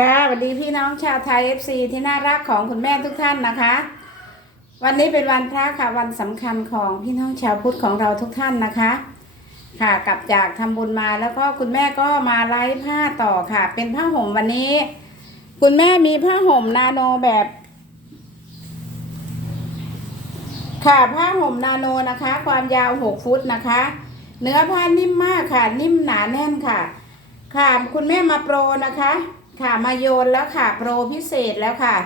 ค่ะสวัสดีพี่น้องชาวไทย FC ที่น่ารักของคุณแม่ทุกท่านนะคะ วันนี้เป็นวันพระค่ะวันสำคัญของพี่น้องชาวพุทธของเราทุกท่านนะคะ ค่ะกลับจากทำบุญมาแล้วก็คุณแม่ก็มาไลฟ์ผ้าต่อค่ะ เป็นผ้าห่มวันนี้ คุณแม่มีผ้าห่มนาโนแบบ ค่ะผ้าห่มนาโนนะคะ ความยาว6ฟุตนะคะ เนื้อผ้านิ่มมากค่ะ นิ่มหนาแน่นค่ะค่ะคุณแม่มาโปรนะคะ ค่ะมาโยนแล้วค่ะโปรพิเศษแล้วค่ะ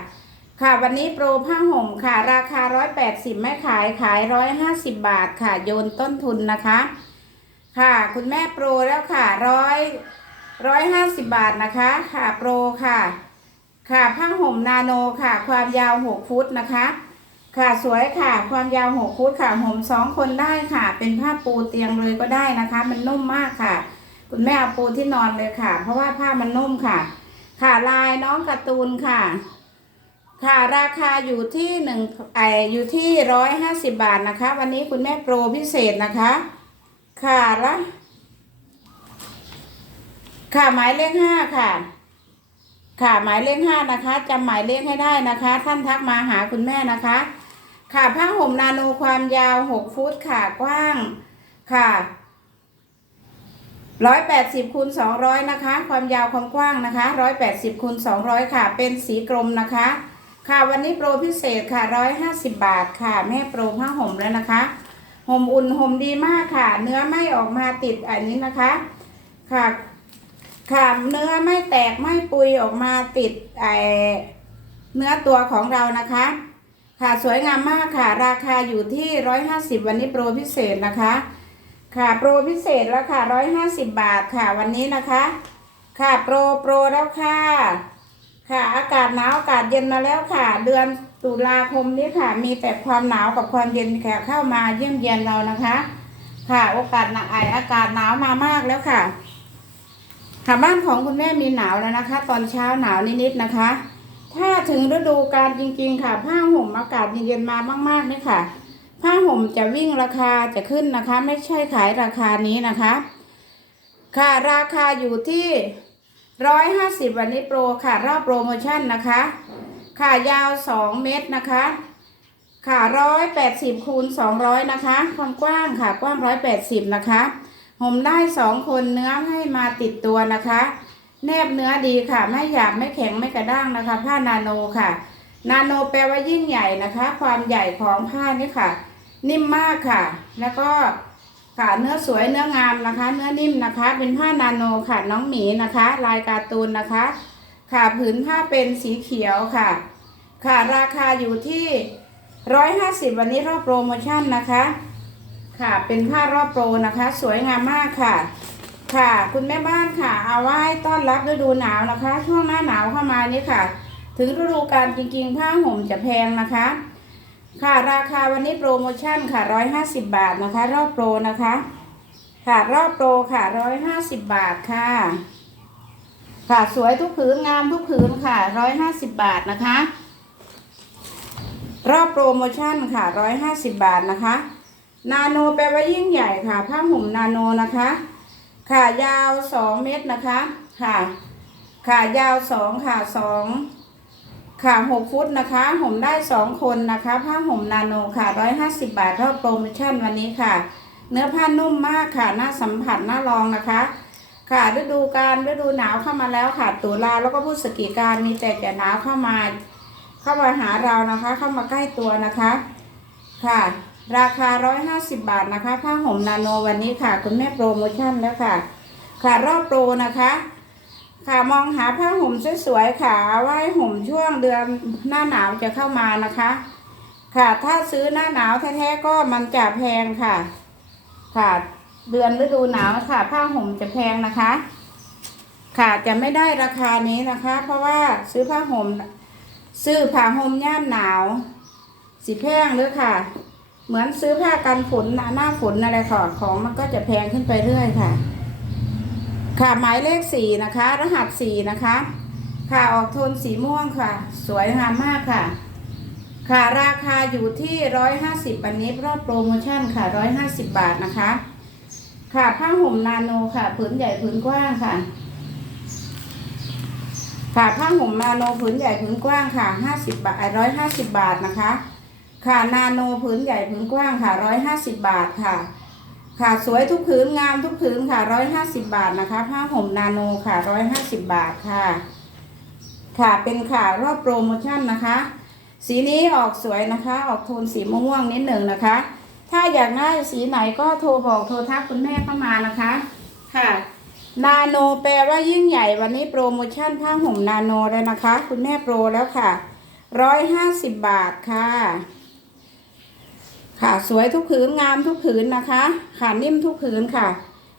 ค่ะวันนี้โปรผ้าห่มค่ะ ราคา 180 ไม่ขายขาย 150 บาทค่ะ โยนต้นทุนนะคะ ค่ะคุณแม่โปรแล้วค่ะร้อยร้อยห้าสิบบาทนะคะ ค่ะโปรค่ะ ค่ะผ้าห่มนาโนค่ะ ความยาวหกฟุตนะคะ ค่ะสวยค่ะ ความยาวหกฟุตค่ะห่มสองคนได้ค่ะ เป็นผ้าปูเตียงเลยก็ได้นะคะ มันนุ่มมากค่ะ คุณแม่เอาปูที่นอนเลยค่ะ เพราะว่าผ้ามันนุ่มค่ะ ค่ะลายน้องการ์ตูนค่ะ ค่ะราคาอยู่ที่หนึ่งไออยู่ที่ร้อยห้าสิบบาทนะคะ วันนี้คุณแม่โปรพิเศษนะคะ ค่ะละค่ะหมายเลขห้าค่ะ ค่ะหมายเลขห้านะคะจำหมายเลขให้ได้นะคะ ท่านทักมาหาคุณแม่นะคะ ค่ะผ้าห่มนาโนความยาวหกฟุตค่ะกว้างค่ะ ร้อยแปดสิบคูณสองร้อยนะคะ ความยาวความกว้างนะคะร้อยแปดสิบคูณสองร้อยค่ะ เป็นสีกรมนะคะ ค่ะวันนี้โปรพิเศษค่ะร้อยห้าสิบบาทค่ะ แม่โปรผ้าห่มแล้วนะคะห่มอุ่นห่มดีมากค่ะ เนื้อไม่ออกมาติดอันนี้นะคะค่ะค่ะเนื้อไม่แตกไม่ปุยออกมาติดไอเนื้อตัวของเรานะคะ ค่ะสวยงามมากค่ะ ราคาอยู่ที่ร้อยห้าสิบวันนี้โปรพิเศษนะคะ ค่ะโปรพิเศษแล้วค่ะร้อยห้าสิบบาทค่ะวันนี้นะคะ ค่ะโปรโปรแล้วค่ะ ค่ะอากาศหนาวอากาศเย็นมาแล้วค่ะ เดือนตุลาคมนี้ค่ะ มีแต่ความหนาวกับความเย็นค่ะเข้ามาเยี่ยมเยียนเรานะคะ ค่ะโอกาสหนักไออากาศหนาวมามากแล้วค่ะค่ะบ้านของคุณแม่มีหนาวแล้วนะคะ ตอนเช้าหนาวนิดๆนะคะ ถ้าถึงฤดูกาลจริงๆ ค่ะผ้าห่มอากาศเย็นๆมามากๆนี่ค่ะ ผ้าห่มจะวิ่งราคาจะขึ้นนะคะ ไม่ใช่ขายราคานี้นะคะ ค่ะราคาอยู่ที่ร้อยห้าสิบวันนี้โปรค่ะรอบโปรโมชั่นนะคะ ค่ะยาวสองเมตรนะคะค่ะร้อยแปดสิบคูณสองร้อยนะคะ ความกว้างค่ะกว้างร้อยแปดสิบนะคะห่มได้สองคนเนื้อให้มาติดตัวนะคะ แนบเนื้อดีค่ะ ไม่หยาบไม่แข็งไม่กระด้างนะคะ ผ้านาโนค่ะ นาโนแปลว่ายิ่งใหญ่นะคะ ความใหญ่ของผ้านี่ค่ะ นิ่มมากค่ะ แล้วก็ค่ะเนื้อสวยเนื้องามนะคะ เนื้อนิ่มนะคะ เป็นผ้านาโนค่ะน้องหมีนะคะ ลายการ์ตูนนะคะ ค่ะผืนผ้าเป็นสีเขียวค่ะ ค่ะราคาอยู่ที่ร้อยห้าสิบวันนี้รอบโปรโมชั่นนะคะ ค่ะเป็นผ้ารอบโปรนะคะ สวยงามมากค่ะ ค่ะคุณแม่บ้านค่ะ เอาไว้ต้อนรับฤดูหนาวนะคะ ช่วงหน้าหนาวเข้ามานี่ค่ะ ถึงฤดูกาลจริงๆ ผ้าห่มจะแพงนะคะ ค่ะราคาวันนี้โปรโมชั่นค่ะร้อยห้าสิบบาทนะคะ รอบโปรนะคะ ค่ะรอบโปรค่ะร้อยห้าสิบบาทค่ะ ค่ะสวยทุกผืนงามทุกผืนค่ะร้อยห้าสิบบาทนะคะ รอบโปรโมชั่นค่ะร้อยห้าสิบบาทนะคะ นาโนแปลว่ายิ่งใหญ่ค่ะ ผ้าห่มนาโนนะคะ ค่ะยาวสองเมตรนะคะ ค่ะ ค่ะยาวสองค่ะสอง ค่ะหกฟุตนะคะห่มได้สองคนนะคะผ้าห่มนาโนค่ะร้อยหาสิบบาทรอบโปรโมชั่นวันนี้ค่ะ เนื้อผ้านุ่มมากค่ะน่าสัมผัสน่าลองนะคะ ค่ะฤดูการฤดูหนาวเข้ามาแล้วค่ะตุลาแล้วก็พฤศจิกามีแต่จะหนาวเข้ามา เข้ามาหาเรานะคะ เข้ามาใกล้ตัวนะคะ ค่ะ ราคา150บาทนะคะผ้าห่มนาโนวันนี้ค่ะ คุณแม่โปรโมชั่นแล้วค่ะ ค่ะรอบโปรนะคะ ค่ะมองหาผ้าห่มสวยๆค่ะเอาไว้ห่มช่วงเดือนหน้าหนาวจะเข้ามานะคะ ค่ะถ้าซื้อหน้าหนาวแท้ๆก็มันจะแพงค่ะ ค่ะเดือนฤดูหนาวค่ะ ผ้าห่มจะแพงนะคะ ค่ะจะไม่ได้ราคานี้นะคะ เพราะว่าซื้อผ้าห่มซื้อผ้าห่มย่ามหนาว สีแพงเลยค่ะ เหมือนซื้อผ้ากันฝนหน้าหน้าฝนอะไรค่ะของมันก็จะแพงขึ้นไปเรื่อยค่ะ ค่ะหมายเลขสี่นะคะ รหัสสี่นะคะ ค่ะออกโทนสีม่วงค่ะ สวยงามมากค่ะ ค่ะราคาอยู่ที่ร้อยห้าสิบวันนี้รอบโปรโมชั่นค่ะร้อยห้าสิบบาทนะคะ ค่ะผ้าห่มนาโนค่ะผืนใหญ่ผืนกว้างค่ะ ค่ะผ้าห่มนาโนผืนใหญ่ผืนกว้างค่ะห้าสิบบาทร้อยห้าสิบบาทนะคะ ค่ะนาโนผืนใหญ่ผืนกว้างค่ะร้อยห้าสิบบาทค่ะ ค่ะสวยทุกผืนงามทุกผืนค่ะร้อยห้าสิบบาทนะคะ ผ้าห่มนาโนค่ะร้อยห้าสิบบาทค่ะ ค่ะเป็นค่ะรอบโปรโมชั่นนะคะ สีนี้ออกสวยนะคะ ออกโทนสีม่วงนิดหนึ่งนะคะ ถ้าอยากได้สีไหนก็โทรบอกโทรทักคุณแม่เข้ามานะคะ ค่ะ นาโนแปลว่ายิ่งใหญ่วันนี้โปรโมชั่นผ้าห่มนาโนเลยนะคะ คุณแม่โปรแล้วค่ะร้อยห้าสิบบาทค่ะ ค่ะสวยทุกผืนงามทุกผืนนะคะ ค่ะนิ่มทุกผืนค่ะ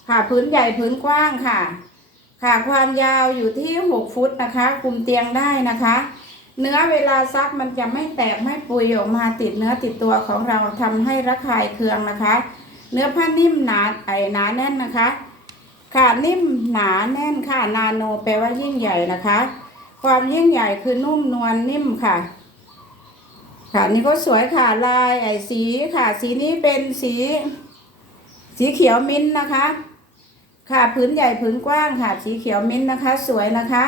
ค่ะผืนใหญ่ผืนกว้างค่ะ ค่ะความยาวอยู่ที่หกฟุตนะคะคุมเตียงได้นะคะ เนื้อเวลาซักมันจะไม่แตกไม่ปุยออกมาติดเนื้อติดตัวของเราทำให้ระคายเคืองนะคะ เนื้อผ้านิ่มหนาไอหนาแน่นนะคะ ค่ะนิ่มหนาแน่นค่ะนาโนแปลว่ายิ่งใหญ่นะคะ ความยิ่งใหญ่คือนุ่มนวลนิ่มค่ะ ค่ะนี่ก็สวยค่ะลายไอ้สีค่ะ สีนี้เป็นสี สีเขียวมิ้นท์นะคะ ค่ะผืนใหญ่ผืนกว้างค่ะ สีเขียวมิ้นท์นะคะ สวยนะคะ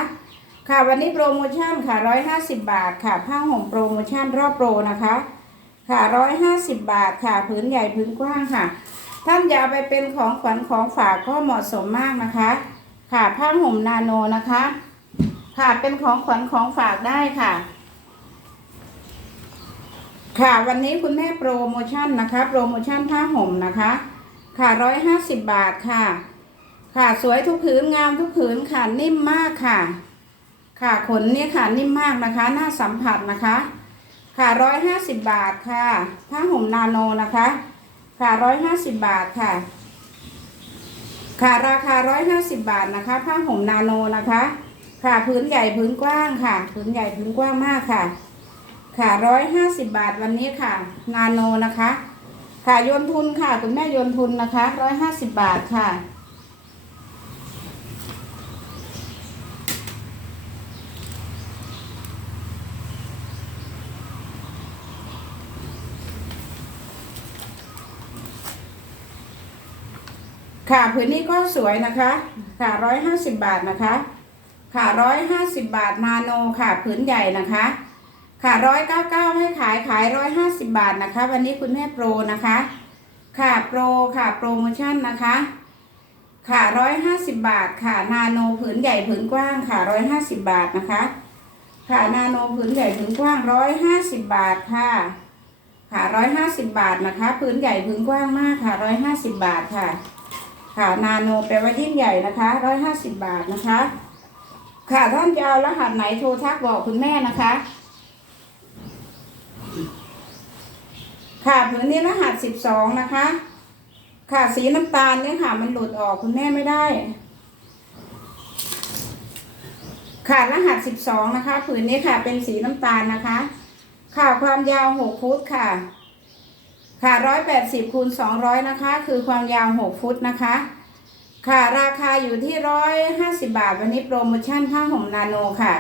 ค่ะวันนี้โปรโมชั่นค่ะร้อยห้าสิบบาทค่ะผ้าห่มโปรโมชั่นรอบโปรนะคะ ค่ะร้อยห้าสิบบาทค่ะผืนใหญ่ผืนกว้างค่ะ ท่านอย่าเอาไปเป็นของขวัญของฝากก็เหมาะสมมากนะคะ ค่ะผ้าห่มนาโนนะคะ ค่ะเป็นของขวัญของฝากได้ค่ะ ค่ะ วันนี้คุณแม่โปรโมชั่นนะคะ โปรโมชั่นผ้าห่มนะคะ ค่ะร้อยห้าสิบบาทค่ะ ค่ะสวยทุกผืนงามทุกผืนค่ะนิ่มมากค่ะ ค่ะขนเนี่ยค่ะนิ่มมากนะคะน้าสัมผัสนะคะ ค่ะร้อยห้าสิบบาทค่ะ ผ้าห่มนาโนนะคะ ค่ะร้อยห้าสิบบาทค่ะ ค่ะราคาร้อยห้าสิบบาทนะคะ ผ้าห่มนาโนนะคะ ค่ะพื้นใหญ่พื้นกว้างค่ะ พื้นใหญ่พื้นกว้างมากค่ะ ค่ะร้อยห้าสิบบาทวันนี้ค่ะ นาโนนะคะ ค่ะโยนทุนค่ะ คุณแม่โยนทุนนะคะร้อยห้าสิบบาทค่ะ ค่ะผืนนี้ก็สวยนะคะ ค่ะร้อยห้าสิบบาทนะคะ ค่ะร้อยห้าสิบบาทนาโนค่ะผืนใหญ่นะคะ ค่ะร้อยเก้าเก้าให้ขายขายร้อยห้าสิบบาทนะคะ วันนี้คุณแม่โปรนะคะ ค่ะโปรค่ะโปรโมชั่นนะคะ ค่ะร้อยห้าสิบบาทค่ะนาโนผืนใหญ่ผืนกว้างค่ะร้อยห้าสิบบาทนะคะ ค่ะนาโนผืนใหญ่ผืนกว้างร้อยห้าสิบบาทค่ะ ค่ะร้อยห้าสิบบาทนะคะผืนใหญ่ผืนกว้างมากค่ะร้อยห้าสิบบาทค่ะ ค่ะนาโนแปลว่ายิ่งใหญ่นะคะร้อยห้าสิบบาทนะคะ ค่ะท่านจะเอารหัสไหนโทรทักบอกคุณแม่นะคะ ค่ะผืนนี้รหัสสิบสองนะคะ ค่ะสีน้ำตาลเนี่ยค่ะ มันหลุดออกคุณแม่ไม่ได้ ค่ะรหัสสิบสองนะคะ ผืนนี้ค่ะ เป็นสีน้ำตาลนะคะ ค่ะความยาวหกฟุตค่ะ ค่ะร้อยแปดสิบคูณสองร้อยนะคะ คือความยาวหกฟุตนะคะ ค่ะราคาอยู่ที่ร้อยห้าสิบาทวันนี้โปรโมชั่นผ้าห่มนาโนค่ะ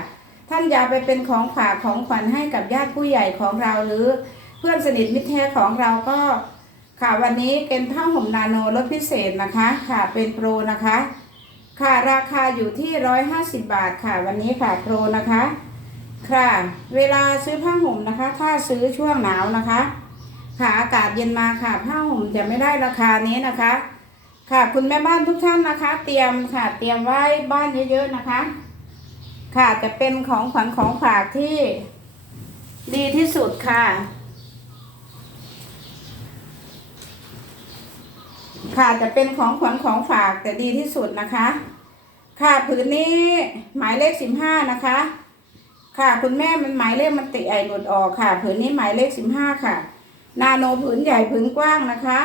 ท่านอย่าไปเป็นของฝากของขวัญให้กับญาติผู้ใหญ่ของเราหรือ พื่อนสนิทมิตรแท้ของเราก็ค่ะวันนี้เป็นผ้าห่มนาโนลดพิเศษนะคะค่ะเป็นโปรนะคะ ค่ะราคาอยู่ที่ร้อยห้าสิบบาทค่ะวันนี้ค่ะโปรนะคะ ค่ะ เวลาซื้อผ้าห่มนะคะ ถ้าซื้อช่วงหนาวนะคะ ค่ะอากาศเย็นมาค่ะผ้าห่มจะไม่ได้ราคานี้นะคะ ค่ะคุณแม่บ้านทุกท่านนะคะ เตรียมค่ะเตรียมไว้บ้านเยอะๆนะคะ ค่ะจะเป็นของขวัญของฝากที่ดีที่สุดค่ะ ค่ะจะเป็นของขวัญของฝากแต่ดีที่สุดนะคะ ค่ะผืนนี้หมายเลขสิบห้านะคะ ค่ะคุณแม่มันหมายเลขมันติไอหลุดออกค่ะ ผืนนี้หมายเลขสิบห้าค่ะ นาโนผืนใหญ่ผืนกว้างนะคะ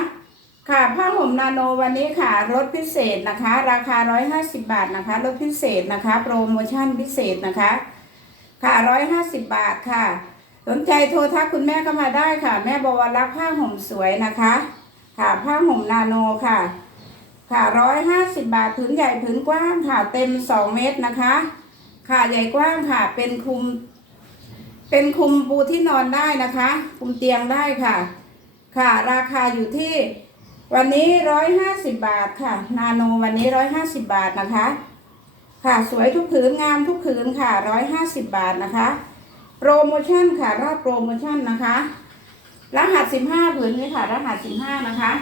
ค่ะผ้าห่มนาโนวันนี้ค่ะลดพิเศษนะคะ ราคาร้อยห้าสิบาทนะคะลดพิเศษนะคะ โปรโมชั่นพิเศษนะคะ ค่ะร้อยห้าสิบบาทค่ะ สนใจโทรทักคุณแม่ก็มาได้ค่ะ แม่บวรรักผ้าห่มสวยนะคะ ค่ะผ้าห่มนาโนค่ะค่ะร้อยห้าสิบบาทผืนใหญ่ผืนกว้างค่ะเต็มสองเมตรนะคะ ค่ะใหญ่กว้างค่ะเป็นคุม เป็นคุมปูที่นอนได้นะคะ คุมเตียงได้ค่ะ ค่ะราคาอยู่ที่ วันนี้ร้อยห้าสิบบาทค่ะ นาโนวันนี้ร้อยห้าสิบบาทนะคะ ค่ะสวยทุกผืนงามทุกผืนค่ะร้อยห้าสิบบาทนะคะ โปรโมชั่นค่ะรอบโปรโมชั่นนะคะ รหัสสิบห้าผืนนี้ค่ะ รหัสสิบห้านะคะ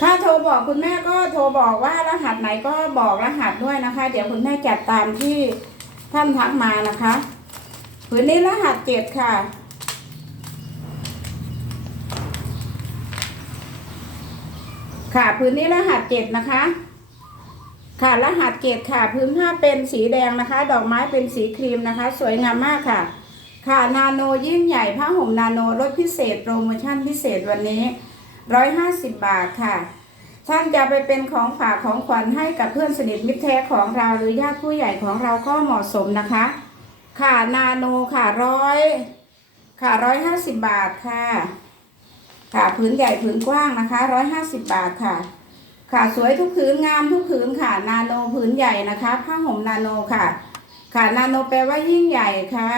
ถ้าโทรบอกคุณแม่ก็โทรบอกว่ารหัสไหนก็บอกรหัสด้วยนะคะ เดี๋ยวคุณแม่จัดตามที่ท่านทักมานะคะผืนนี้รหัสเจ็ดค่ะค่ะ พื้นนี้รหัสเจ็ดนะคะ ค่ะรหัสเกตค่ะ พื้นผ้าเป็นสีแดงนะคะ ดอกไม้เป็นสีครีมนะคะ สวยงามมากค่ะ ค่ะนาโนยิ่งใหญ่ผ้าห่มนาโนลดพิเศษโปรโมชั่นพิเศษวันนี้ร้อยห้าสิบบาทค่ะ ท่านจะไปเป็นของฝากของขวัญให้กับเพื่อนสนิทมิตรแท้ของเราหรือญาติผู้ใหญ่ของเราก็เหมาะสมนะคะ ค่ะนาโนค่ะร้อยค่ะร้อยห้าสิบบาทค่ะ ค่ะผืนใหญ่ผืนกว้างนะคะร้อยห้าสิบบาทค่ะ ค่ะสวยทุกผืนงามทุกผืนค่ะ นาโนผืนใหญ่นะคะ ผ้าห่มนาโนค่ะ ค่ะนาโนแปลว่ายิ่งใหญ่ค่ะ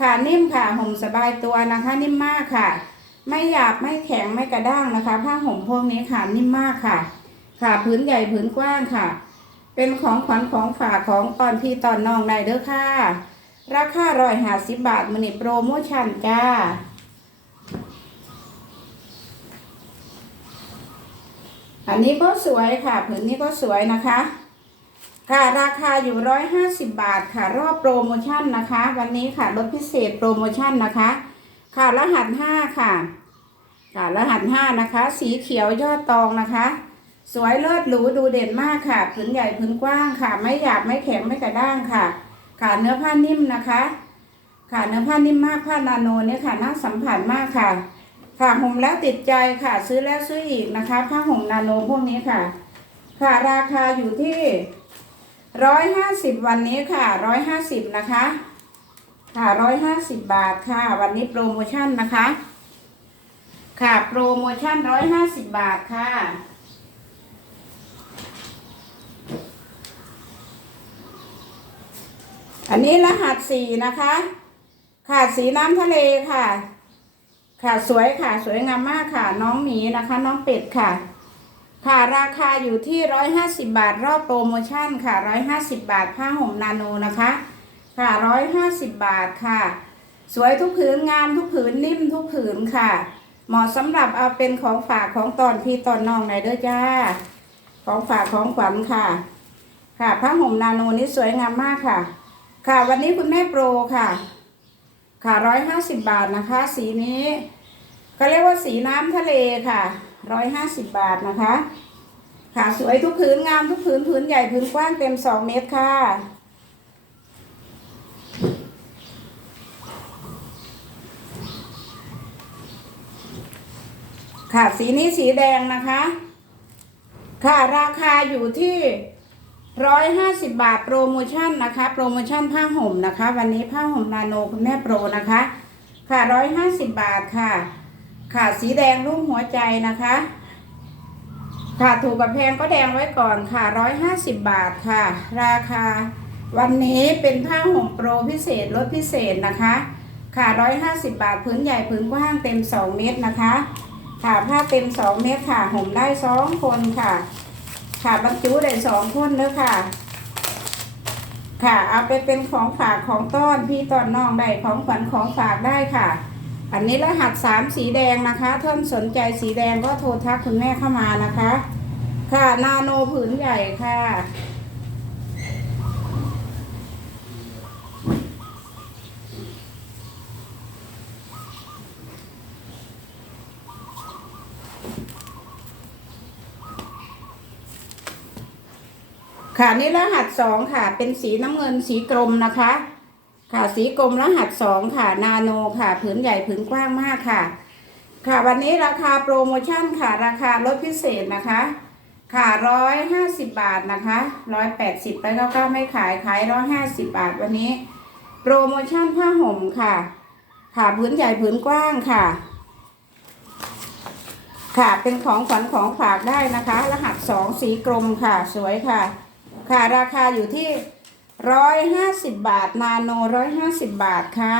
ค่ะนิ่มค่ะห่มสบายตัวนะคะ นิ่มมากค่ะ ไม่หยาบไม่แข็งไม่กระด้างนะคะ ผ้าห่มพวกนี้ค่ะนิ่มมากค่ะ ค่ะผืนใหญ่ผืนกว้างค่ะ เป็นของขวัญของฝากของตอนพี่ตอนน้องได้เด้อค่ะ ราคาร้อยห้าสิบบาทมันนี่โปรโมชั่นจ้า อันนี้ก็สวยค่ะผืนนี้ก็สวยนะคะ ค่ะราคาอยู่ร้อยห้าสิบบาทค่ะ รอบโปรโมชั่นนะคะ วันนี้ค่ะลดพิเศษโปรโมชั่นนะคะ ค่ะรหัสห้าค่ะค่ะรหัสห้านะคะ สีเขียวยอดตองนะคะ สวยเลิศหรูดูเด่นมากค่ะผืนใหญ่ผืนกว้างค่ะ ไม่หยาบไม่แข็งไม่กระด้างค่ะ ค่ะเนื้อผ้านิ่มนะคะ ค่ะเนื้อผ้านิ่มมากผ้านาโนเนี่ยค่ะน่าสัมผัสมากค่ะ ค่ะห่มแล้วติดใจค่ะซื้อแล้วซื้ออีกนะคะผ้าห่มนาโนพวกนี้ค่ะ ค่ะราคาอยู่ที่ร้อยห้าสิบวันนี้ค่ะร้อยห้าสิบนะคะ ค่ะร้อยห้าสิบบาทค่ะ วันนี้โปรโมชั่นนะคะ ค่ะโปรโมชั่นร้อยห้าสิบบาทค่ะอันนี้รหัสสีนะคะค่ะสีน้ำทะเลค่ะ ค่ะสวยค่ะสวยงามมากค่ะ น้องหมีนะคะ น้องเป็ดค่ะ ค่ะราคาอยู่ที่ร้อยห้าสิบาท รอบโปรโมชั่นค่ะร้อยห้าสิบาทผ้าห่มนาโนนะคะ ค่ะร้อยห้าสิบบาทค่ะ สวยทุกผืนงามทุกผืนนิ่มทุกผืนค่ะ เหมาะสำหรับเอาเป็นของฝากของตอนพี่ตอนน้องในเด้อจ้า ของฝากของขวัญค่ะ ค่ะผ้าห่มนาโนนี่สวยงามมากค่ะ ค่ะวันนี้คุณแม่โปรค่ะ ค่ะร้อยห้าสิบบาทนะคะ สีนี้เขาเรียกว่าสีน้ำทะเลค่ะร้อยห้าสิบบาทนะคะ ค่ะสวยทุกผืนงามทุกผืนผืนใหญ่ผืนกว้างเต็มสองเมตรค่ะค่ะสีนี้สีแดงนะคะ ค่ะราคาอยู่ที่ ร้อยห้าสิบบาทโปรโมชั่นนะคะ โปรโมชั่นผ้าห่มนะคะ วันนี้ผ้าห่มนาโนคุณแม่โปรนะคะ ค่ะร้อยห้าสิบบาทค่ะ ค่ะสีแดงรูปหัวใจนะคะ ค่ะถูกกับแพงก็แดงไว้ก่อนค่ะร้อยห้าสิบบาทค่ะ ราคา วันนี้เป็นผ้าห่มโปรพิเศษลดพิเศษนะคะ ค่ะร้อยห้าสิบบาทพื้นใหญ่พื้นกว้างเต็มสองเมตรนะคะ ค่ะผ้าเต็มสองเมตรค่ะห่มได้สองคนค่ะ ค่ะบรรจุได้สองคนเด้อค่ะ ค่ะ เอาไปเป็นของฝากของต้อนพี่ต้อนน้องได้ของขวัญของฝากได้ค่ะ อันนี้รหัสสามสีแดงนะคะท่านสนใจสีแดงก็โทรทักคุณแม่เข้ามานะคะ ค่ะนาโนผืนใหญ่ค่ะ ค่ะนี่รหัสสองค่ะ เป็นสีน้ำเงินสีกรมนะคะ ค่ะสีกรมรหัสสองค่ะ นาโนค่ะผืนใหญ่ผืนกว้างมากค่ะ ค่ะวันนี้ราคาโปรโมชั่นค่ะ ราคาลดพิเศษนะคะ ค่ะร้อยห้าสิบบาทนะคะร้อยแปดสิบแล้วก็ก็ไม่ขายขายร้อยห้าสิบบาทวันนี้ โปรโมชั่นผ้าห่มค่ะ ค่ะผืนใหญ่ผืนกว้างค่ะ ค่ะเป็นของขวัญของฝากได้นะคะ รหัสสองสีกรมค่ะสวยค่ะ ค่ะ ราคาอยู่ที่ร้อยห้าสิบบาท นาโนร้อยห้าสิบบาทค่ะ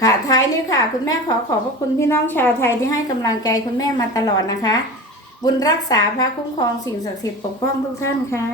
ค่ะท้ายนี้ค่ะ คุณแม่ขอขอบพระคุณพี่น้องชาวไทยที่ให้กำลังใจคุณแม่มาตลอดนะคะ บุญรักษาพระคุ้มครองสิ่งศักดิ์สิทธิ์ปกป้องทุกท่านค่ะ